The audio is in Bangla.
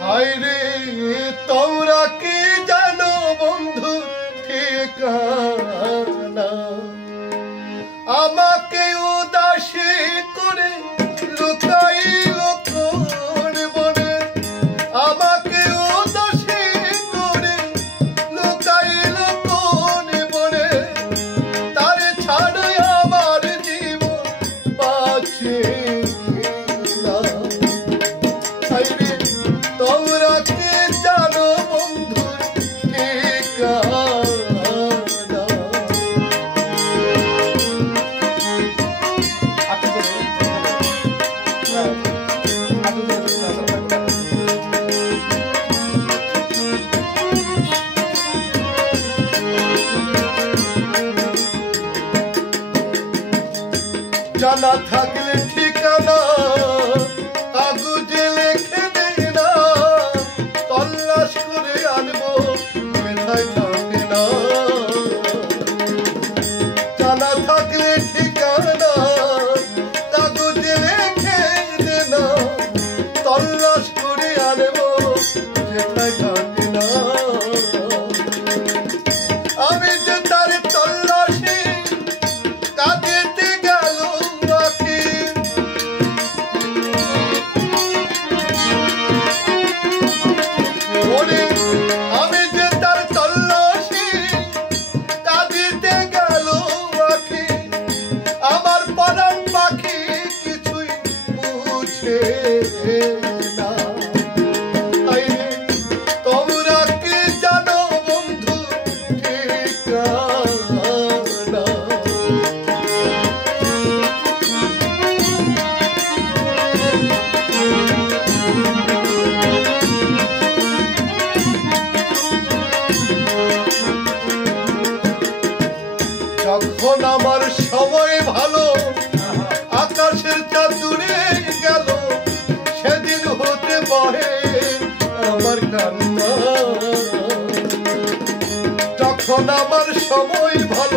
হায় রে তোমরা কি জানো বন্ধু ঠিকানা আমাকে উদাসী করে লুকাইল কোন বনে আমাকে উদাসী করে লুকাইল কোন বনে তার ছাড়া আমার জীবন বাঁচে না হায় রে তোমরা কি জানো বন্ধু ঠিকানা জানা থাকলে ঠিকানা কাগজে লিখে দেই না তল্লাশ করে আনবো মেথায় থাকে না জানা থাকলে ঠিকানা কাগজে লিখে দে না তল্লাশ করে আনবো মেথায় থাকে না আমি যে তার তল্লাশি কাঁদিতে গেল আখি ওরে আমি যে তার তল্লাশি কাঁদিতে গেল আখি আমার পরাণ পাখি কিছুই বুঝে না তোমরা কি জানো বন্ধু ঠিকানা যখন আমার সময় ভালো আকাশের চাঁদ দূরে গেল সেদিন হতে বহে আমার কান্না যখন আমার সময় ভালো